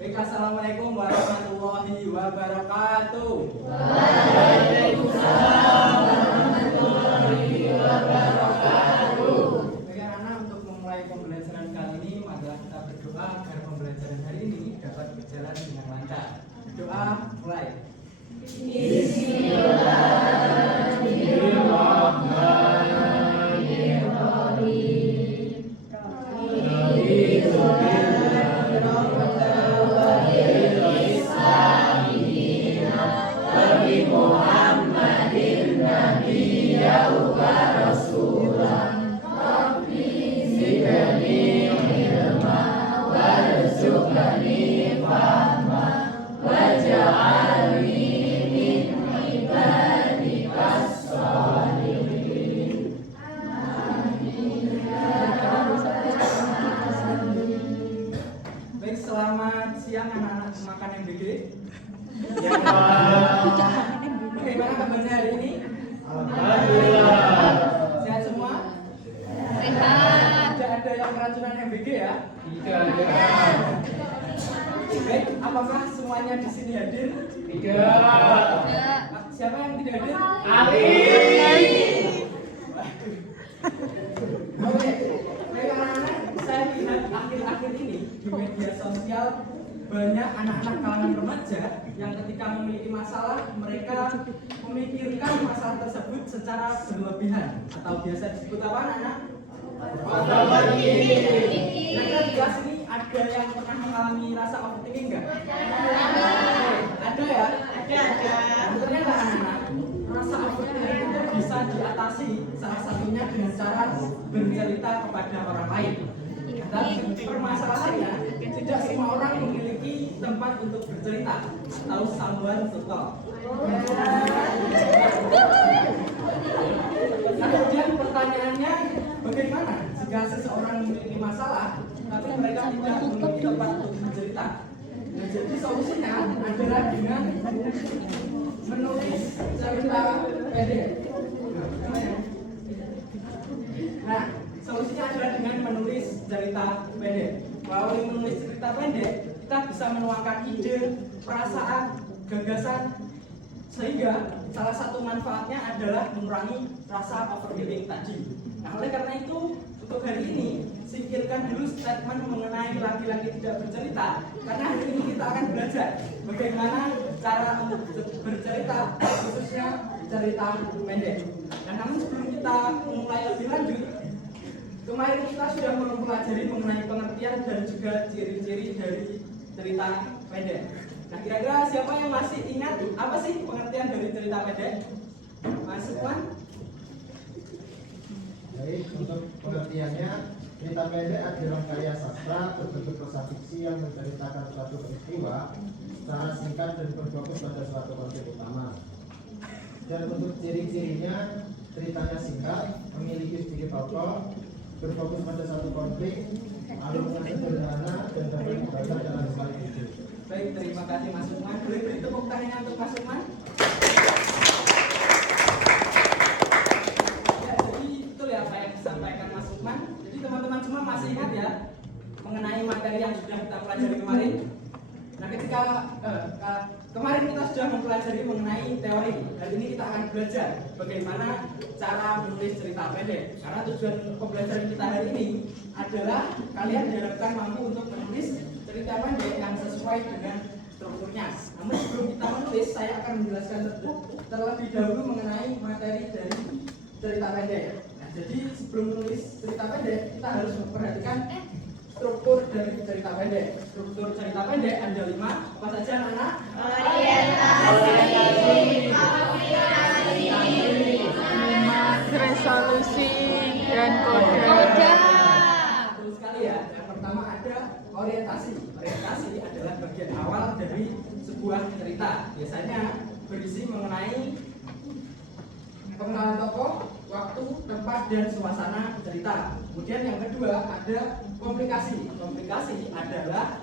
Baik, assalamualaikum warahmatullahi wabarakatuh. Waalaikumsalam warahmatullahi wabarakatuh. Baik anak-anak, untuk memulai pembelajaran kali ini, marilah kita berdoa agar pembelajaran hari ini dapat berjalan dengan lancar. Doa mulai. Baik, selamat siang anak-anak makan MBG. Ya, bagaimana kabarnya hari ini? Alhamdulillah. Sehat semua? Sehat. Tidak ada yang keracunan MBG ya? Tidak ada. Baik, apakah semuanya di sini hadir? Tidak. Siapa yang tidak hadir? Ali. Oke, baik anak-anak, saya lihat akhir-akhir ini di media sosial banyak anak-anak kalangan remaja yang ketika memiliki masalah mereka memikirkan masalah tersebut secara berlebihan atau biasa disebut apa anak-anak? Overthinking. Kira-kira di kelas ini ada yang pernah mengalami rasa overthinking enggak? Ada ya? Ada. Ternyata anak-anak, rasa overthinking itu bisa diatasi salah satunya dengan cara bercerita kepada orang lain. Dan permasalahannya, tidak semua orang memiliki tempat untuk bercerita atau someone to talk. Nah, kemudian pertanyaannya, bagaimana jika seseorang memiliki masalah tapi mereka tidak memiliki tempat untuk bercerita? Nah, jadi solusinya adalah dengan menulis cerita pendek. Nah, solusinya adalah dengan menulis cerita pendek. Melalui menulis cerita pendek, kita bisa menuangkan ide, perasaan, gagasan, sehingga salah satu manfaatnya adalah mengurangi rasa overthinking tadi. Nah, oleh karena itu, untuk hari ini, singkirkan dulu statement mengenai laki-laki tidak bercerita, karena hari ini kita akan belajar bagaimana cara untuk bercerita, khususnya cerita pendek. Nah, namun sebelum kita mulai lebih lanjut, kemarin kita sudah mempelajari mengenai pengertian dan juga ciri-ciri dari cerita pendek. Nah, kira-kira siapa yang masih ingat apa sih pengertian dari cerita pendek? Mas Sukman? Baik, untuk pengertiannya, cerita pendek adalah karya sastra berbentuk prosa fiksi yang menceritakan suatu peristiwa secara singkat dan berfokus pada suatu konsep utama. Dan untuk ciri-cirinya, ceritanya singkat, memiliki sedikit tokoh, berfokus pada satu konflik, alurnya sederhana dan dapat dibaca dalam sekali video. Baik, terima kasih Mas Sukman. Boleh beri tepuk tangannya untuk Mas Sukman? Ya, jadi betul ya apa yang disampaikan Mas Sukman. Jadi teman-teman semua masih ingat ya mengenai materi yang sudah kita pelajari kemarin. Nah, ketika kemarin kita sudah mempelajari mengenai teori. Hari ini kita akan belajar bagaimana cara menulis cerita pendek. Karena tujuan pembelajaran kita hari ini adalah kalian diharapkan mampu untuk menulis cerita pendek yang sesuai dengan strukturnya. Namun sebelum kita menulis, saya akan menjelaskan terlebih dahulu mengenai materi dari cerita pendek. Nah, jadi sebelum menulis cerita pendek, kita harus memperhatikan struktur dari cerita pendek. Struktur cerita pendek ada 5. Apa saja anak-anak? Resolusi dan kode. Betul sekali ya. Yang pertama ada orientasi. Orientasi adalah bagian awal dari sebuah cerita. Biasanya berisi mengenai pengenalan tokoh, waktu, tempat, dan suasana cerita. Kemudian yang kedua ada komplikasi. Komplikasi adalah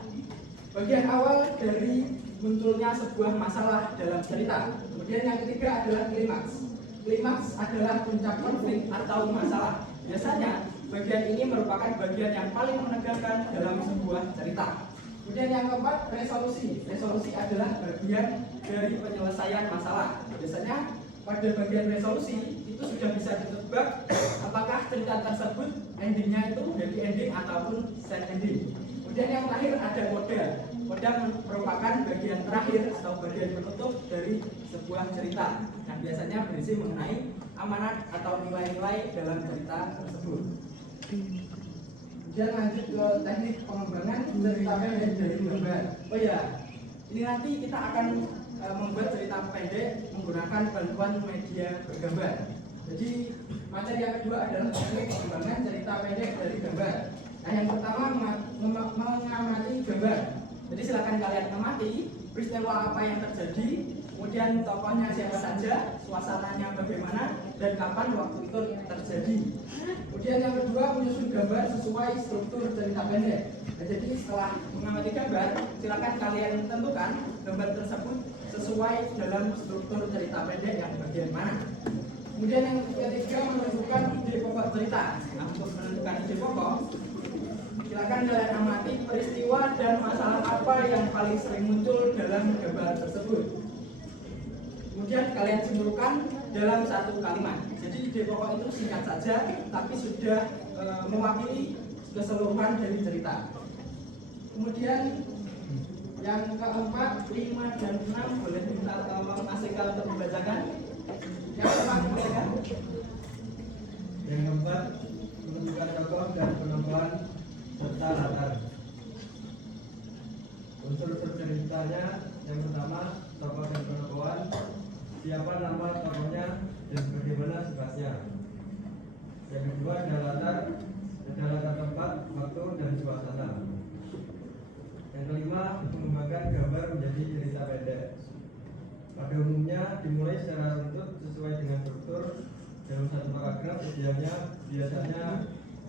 bagian awal dari munculnya sebuah masalah dalam cerita. Kemudian yang ketiga adalah klimaks. Klimaks adalah puncak konflik atau masalah. Biasanya bagian ini merupakan bagian yang paling menegangkan dalam sebuah cerita. Kemudian yang keempat, resolusi. Resolusi adalah bagian dari penyelesaian masalah. Biasanya pada bagian resolusi itu sudah bisa ditebak apakah cerita tersebut endingnya itu happy ending ataupun sad ending. Kemudian yang terakhir ada koda. Koda merupakan bagian terakhir atau bagian penutup dari sebuah cerita. Nah, biasanya berisi mengenai amanat atau nilai-nilai dalam cerita tersebut. Kemudian lanjut ke teknik pengembangan cerita pendek dari gambar. Oh ya, ini nanti kita akan membuat cerita pendek menggunakan bantuan media bergambar. Jadi materi yang kedua adalah teknik pengembangan cerita pendek dari gambar. Nah, yang pertama mengamati gambar. Jadi silakan kalian amati peristiwa apa yang terjadi, kemudian tokohnya siapa saja, suasananya bagaimana, dan kapan waktu itu terjadi. Kemudian yang kedua menyusun gambar sesuai struktur cerita pendek. Nah, jadi setelah mengamati gambar, silakan kalian tentukan gambar tersebut sesuai dalam struktur cerita pendek yang bagian mana. Kemudian yang ketiga menentukan ide pokok cerita. Nah, untuk menentukan ide pokok, silakan kalian amati peristiwa dan masalah apa yang paling sering muncul dalam gambar tersebut. Kemudian kalian simpulkan dalam satu kalimat. Jadi ide pokok itu singkat saja, tapi sudah mewakili keseluruhan dari cerita. Kemudian yang keempat, 5 dan 6 boleh minta tolong Mas Eka untuk membacakan. Yang keempat, silakan. Yang keempat, menentukan tokoh dan penambahan serta latar. Unsur-unsur ceritanya yang pertama, tokoh dan penokohan, siapa nama tokohnya dan bagaimana sifatnya. Yang kedua ada latar tempat, waktu dan suasana. Yang kelima, mengembangkan gambar menjadi cerita pendek. Pada umumnya dimulai secara runtut sesuai dengan struktur. Dalam satu paragraf biasanya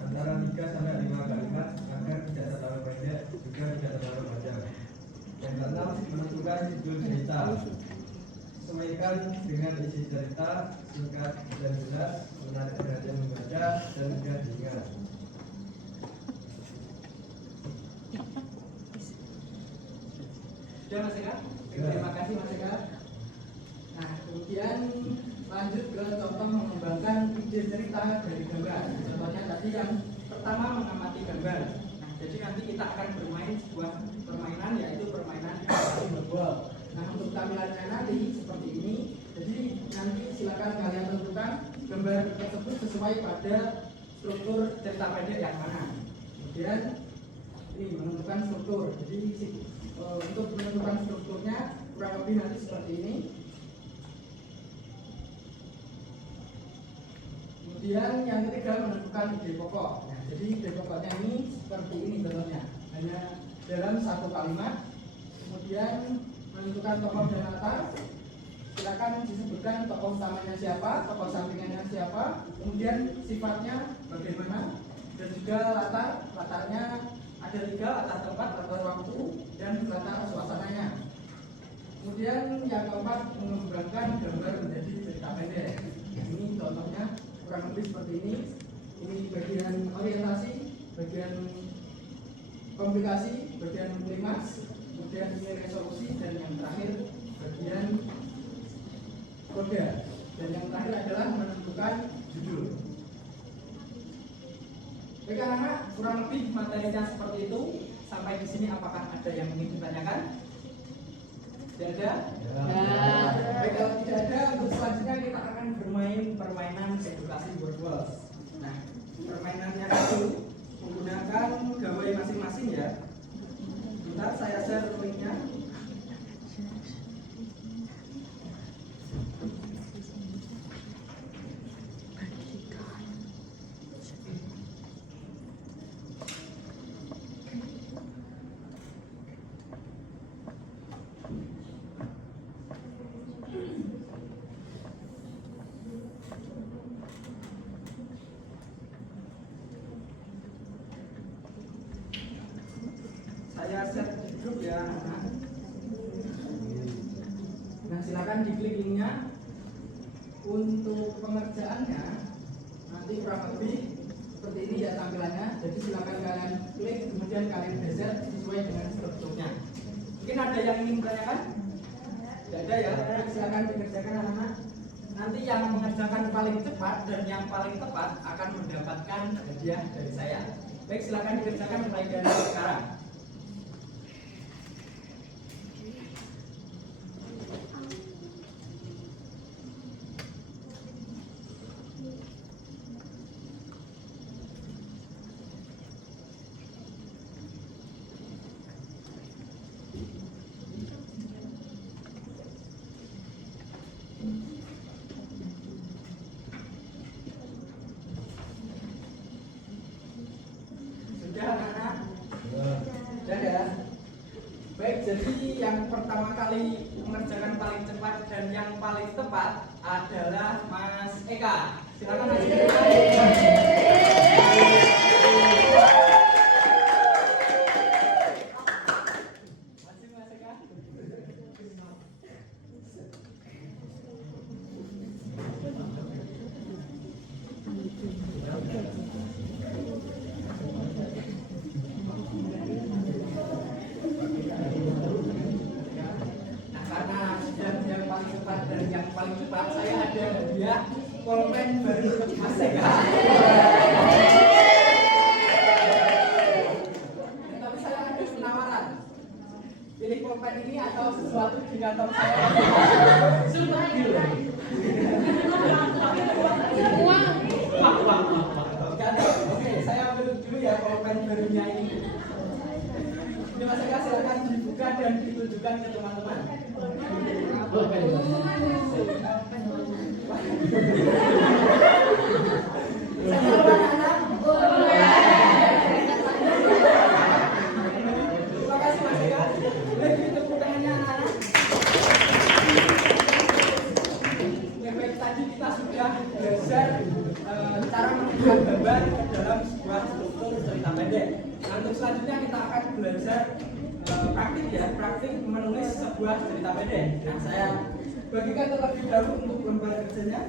antara 3 sampai 5 kalimat agar tidak terlalu pendek juga tidak terlalu panjang. Yang keenam, menentukan judul cerita. Sesuaikan dengan isi cerita, singkat dan jelas, menarik perhatian membaca dan mudah diingat. Sudah Mas Eka? Terima kasih Mas Eka. Nah, kemudian lanjut ke contoh mengembangkan ide cerita dari gambar. Contohnya tadi yang pertama mengamati gambar. Nah, jadi nanti kita akan bermain sebuah permainan, yaitu permainan verbal. Nah, untuk tampilannya nanti seperti ini. Jadi nanti silakan kalian tentukan gambar tersebut sesuai pada struktur cerita pendek yang mana. Kemudian ini menentukan struktur. Jadi untuk menentukan strukturnya kurang lebih nanti seperti ini. Kemudian yang ketiga menentukan ide pokok. Nah, jadi ide pokoknya ini seperti ini contohnya, hanya dalam satu kalimat. Kemudian menentukan tokoh dan latar. Silakan disebutkan tokoh utamanya siapa, tokoh sampingannya siapa, kemudian sifatnya bagaimana, dan juga latarnya ada 3, latar tempat, latar waktu, dan latar suasananya. Kemudian yang keempat mengembangkan gambar menjadi cerita pendek. Ini contohnya kurang lebih seperti ini. Ini bagian orientasi, bagian komplikasi, bagian klimaks, kemudian ini resolusi, dan yang terakhir bagian koda. Dan yang terakhir adalah menentukan judul. Baik anak-anak, kurang lebih materinya seperti itu. Sampai di sini apakah ada yang ingin ditanyakan? Tidak ada? Baik, kalau tidak ada, untuk selanjutnya kita akan bermain permainan edukasi verbal. Nah, permainannya itu menggunakan gawai masing-masing ya. Bentar, saya share linknya. Saya share di grup ya anak-anak. Nah, silakan diklik linknya. Untuk pengerjaannya nanti kurang lebih seperti ini ya tampilannya. Jadi silakan kalian klik, kemudian kalian geser sesuai dengan strukturnya. Mungkin ada yang ingin bertanyakan? Tidak ada ya. Baik, silakan dikerjakan anak-anak. Nanti yang mengerjakan paling cepat dan yang paling tepat akan mendapatkan hadiah dari saya. Baik, silakan dikerjakan mulai dari sekarang. Sudah anak-anak? Sudah ya? Baik, jadi yang pertama kali mengerjakan paling cepat dan yang paling tepat adalah Mas Eka. Silakan Mas Eka. Masih Mas Eka? Nah, karena sudah yang paling cepat dan yang paling cepat, saya ada hadiah pulpen baru untuk Mas Eka. Tapi saya ada penawaran. Pilih pulpen ini atau sesuatu di kantong saya. Sudah deal. Uang. Oke, saya ambil dulu ya pulpen barunya ini. Ini Mas Eka, silakan dibuka dan ditunjukkan ke teman-teman. Terima kasih Mas Eka. Boleh ditepuk tangannya anak-anak. Ya, baik, tadi kita sudah belajar cara menunjukkan gambar ke dalam sebuah struktur cerita pendek. Nah, untuk selanjutnya kita akan belajar praktik menulis sebuah cerita pendek. Nah, saya bagikan terlebih dahulu untuk lembar kerjanya.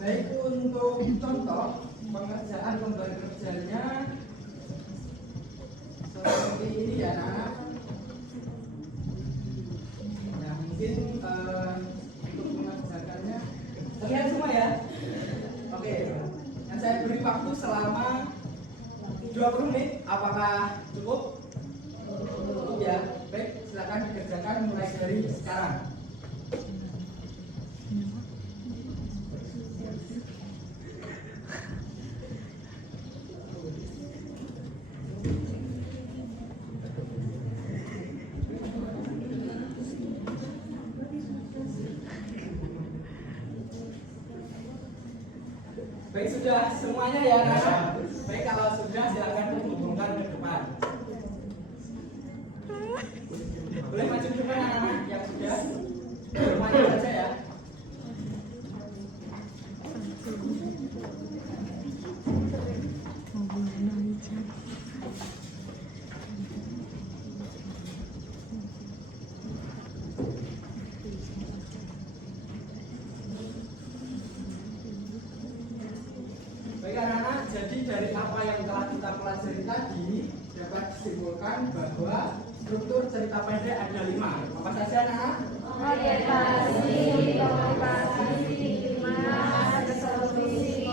Baik, untuk contoh pengerjaan lembar kerjanya seperti ini ya anak. Nah, mungkin untuk mengerjakannya terlihat semua ya. Oke, dan saya beri waktu selama 20 menit. Apakah cukup? Cukup ya. Baik, silakan dikerjakan mulai dari sekarang. Baik, sudah semuanya ya anak. Baik, kalau sudah silakan dihubungkan ke depan. Boleh maju ke depan anak-anak yang sudah. Semuanya saja ya. Baik anak-anak, jadi dari apa yang telah kita pelajari tadi dapat disimpulkan bahwa struktur cerita pendek ada 5. Apa saja anak-anak? Orientasi, komunikasi, mas, resolusi,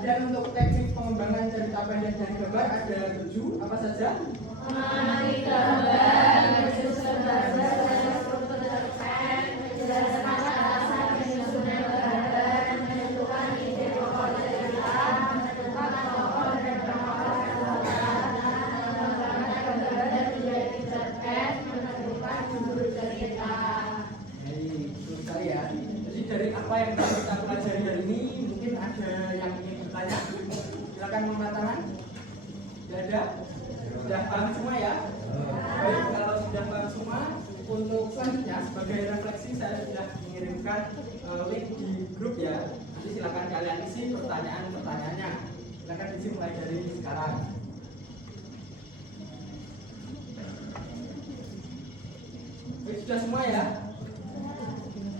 Dan untuk teknik pengembangan cerita pendek dari gambar ada 7. Apa saja? mengenali gambar, menyusun bahasa, struktur cerpen, menjelaskan alasan penyusunan gambar, menentukan ide pokok cerita, menentukan tokoh dan pemeran utama, mengembangkan gambar dan menjadi cerpen, menentukan judul cerita. Baik, betul sekali ya. Jadi dari apa yang telah kita pelajari hari ini, mungkin ada yang ingin bertanya? Silakan mengangkat tangan. Tidak ada? Sudah paham semua ya? Baik, kalau sudah paham semua, untuk selanjutnya sebagai refleksi saya sudah mengirimkan link di grup ya. Jadi silakan kalian isi pertanyaan-pertanyaannya. Silakan isi mulai dari sekarang. Baik, sudah semua ya?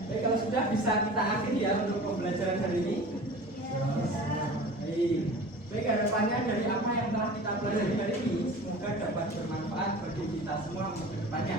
Baik, kalau sudah bisa kita akhiri ya untuk pembelajaran hari ini. Baik, harapannya dari apa yang telah kita pelajari hari ini semoga dapat bermanfaat bagi kita semua untuk kedepannya.